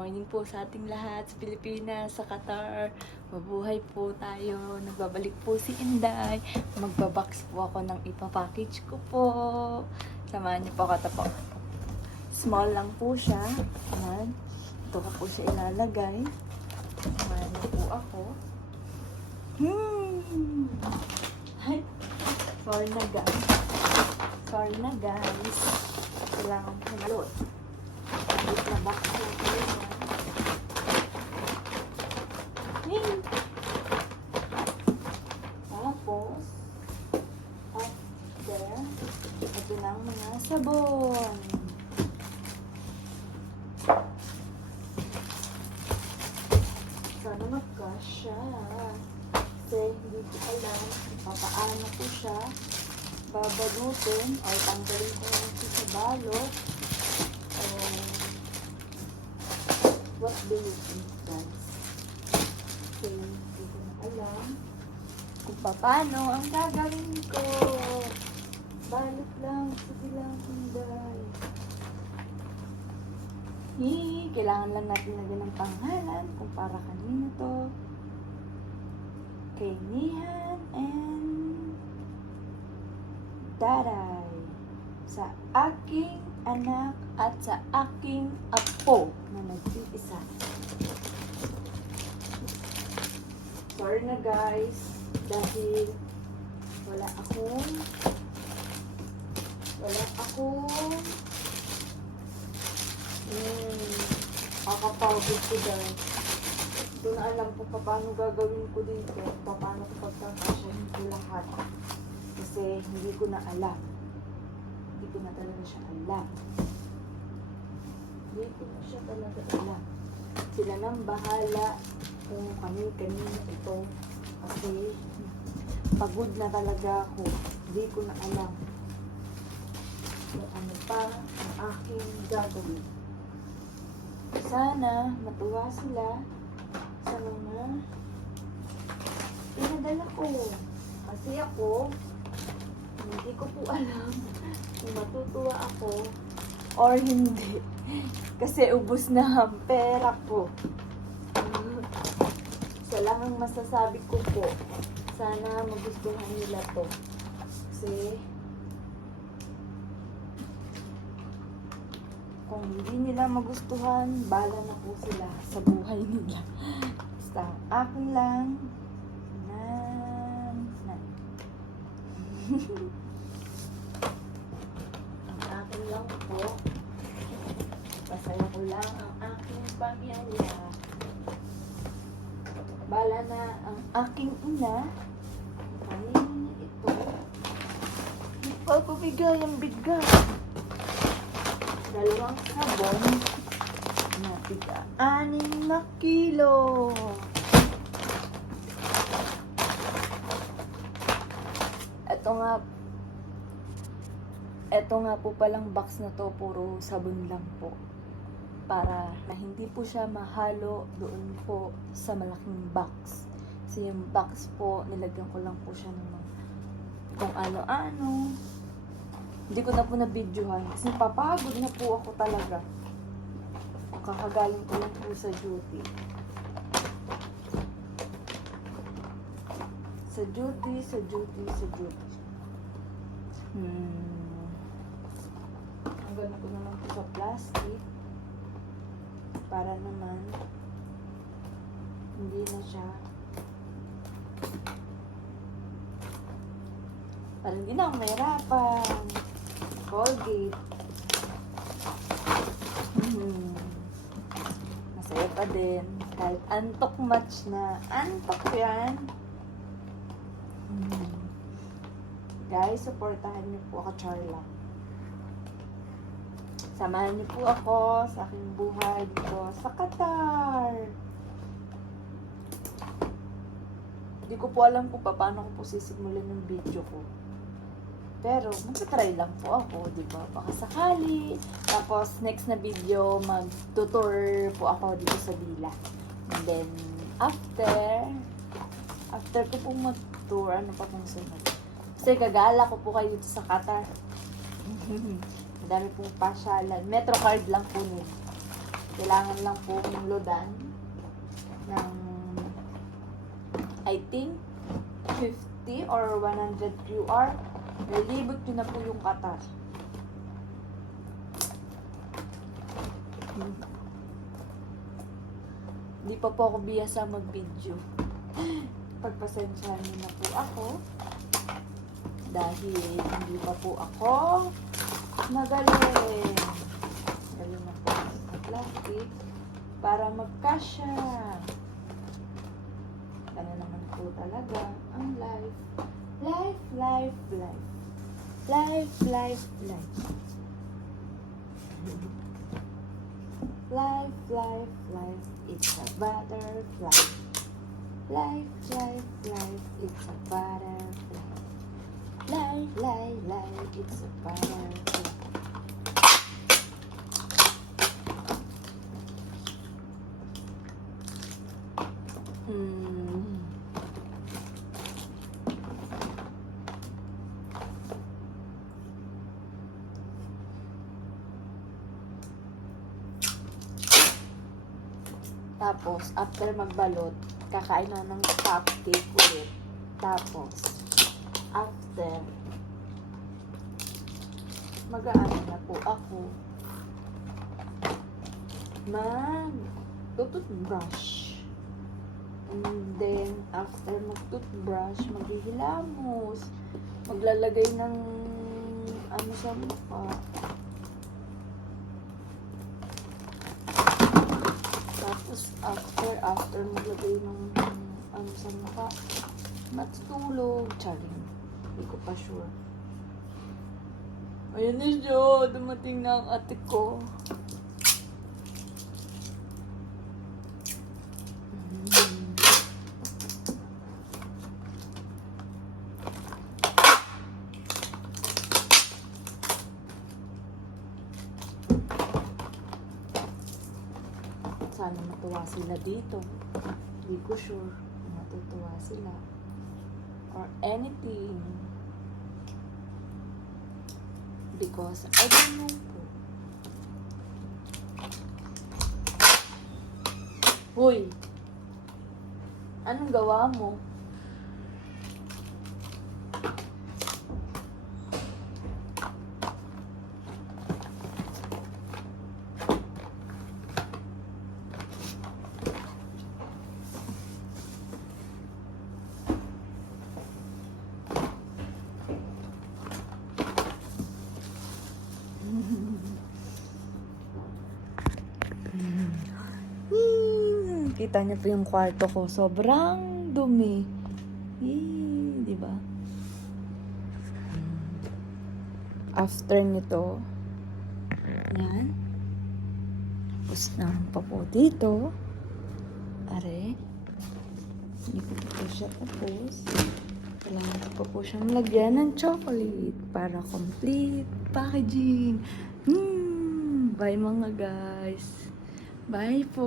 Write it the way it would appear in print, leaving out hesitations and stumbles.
morning po sa ating lahat sa Pilipinas, sa Qatar. Mabuhay po tayo. Nagbabalik po si Inday. Magbabox po ako ng ipapackage ko po. Samahan niyo po ako. Ito po. Small lang po siya. Ayan. Ito ko po siya ilalagay. Samahan niyo po ako. Ay, sorry na guys. Sorry na guys. Kailangan ko malot. Wait na box na po yun. Tapos, after, ito na ang mga sabon. Sana magkasya. Kasi hindi ko alam kung paano ko siya babalutin or tanggalin ko lang siya sa balot. What do you think, guys? So, hindi ko na alam kung paano ang gagawin ko. Balot lang. Sige lang, Inday. Kailangan lang natin lagyan ng pangalan kung para kanino to. Kay Nihan and Daray. Sa aking anak at sa aking apo na nag-iisa. Sorry na guys, dahil wala akong kakapagod ko guys. Ito na alam ko paano gagawin ko dito, paano ko pagkakasyahin ko lahat. Kasi hindi ko na alam. Hindi ko na talaga siya alam. Hindi ko na siya talaga alam. Sila nang bahala kung kanino ito. Kasi pagod na talaga ako. Hindi ko na alam kung ano pa ang aking gagawin. Sana matuwa sila sa mga pinadala ko. Kasi ako, hindi ko po alam kung matutuwa ako or hindi. Kasi ubos na ang pera ko. Isa lang ang masasabi ko po. Sana magustuhan nila to. Kasi kung hindi nila magustuhan, bala na po sila sa buhay nila. Basta akin lang. Ang akin lang po. Pasaya ko lang ang aking pamilya. Bala na ang aking ina. Kanina niya ito. Hindi pa ako bigay ang bigay. 2 sabon na tiga 6 na kilo. Ito nga po palang box na to, puro sabon lang po. Para na hindi po siya mahalo doon po sa malaking box. Kasi yung box po, nilagyan ko lang po siya ng mga kung ano-ano. Hindi ko na po na-videohan kasi papagod na po ako talaga. Kakagaling ko lang po sa duty. Sa duty. Hanggang ko naman po sa plastic. Para naman hindi na siya parang hindi na ako mahirapan. Colgate. Masaya pa din. Kahit antok match na. Antok yan. Guys, supportahan niyo po ako, Charla. Samahan niyo po ako sa aking buhay dito sa Qatar. Hindi ko po alam kung paano ko po sisimulan yung video ko. Pero, magsa-try lang po ako, di ba? Baka sakali. Tapos, next na video, mag-tutor po ako dito sa Dila. And then, after ko po mag-tour, ano pa pong sunod? Kasi gagala ko po kayo dito sa Qatar. Madami pong pasyalan. Metro card lang po nila. Kailangan lang po loadan ng I think 50 or 100 QR. Nilibot ko na po yung katas. Hindi pa po ako biyasa mag-video. Pagpasensyahan niyo na po ako. Dahil hindi pa po ako magaling. Galing na po sa plastic para magkasya. Ano naman po talaga ang life. Life, life, life. Life, life, life. Life, life, life, it's a butterfly. Life, life, life, it's a butterfly. Life, life, life, it's a butterfly. Tapos, after magbalot, kakain na ng cupcake ulit. Tapos, after, mag-aano na po ako. Mag-toothbrush. And then, after mag-toothbrush, maghihilamos. Maglalagay ng ano sa mukha. Tapos, after maglagay ng ano sa mukha, matutulog. Charing. Hindi ko pa sure. Ayun na siya. Dumating na ang ate ko. Sana matuwa sila dito. Hindi ko sure kung matutuwa sila. Or anything. Because I don't know po. Hoy! Anong gawa mo? Kita niyo po yung kwarto ko. Sobrang dumi. Di ba? After nito, yan. Tapos na pa po dito. Are. Hindi ko po siya tapos. Kailangan ko pa po siyang lagyan ng chocolate para complete packaging. Bye mga guys. Bye po.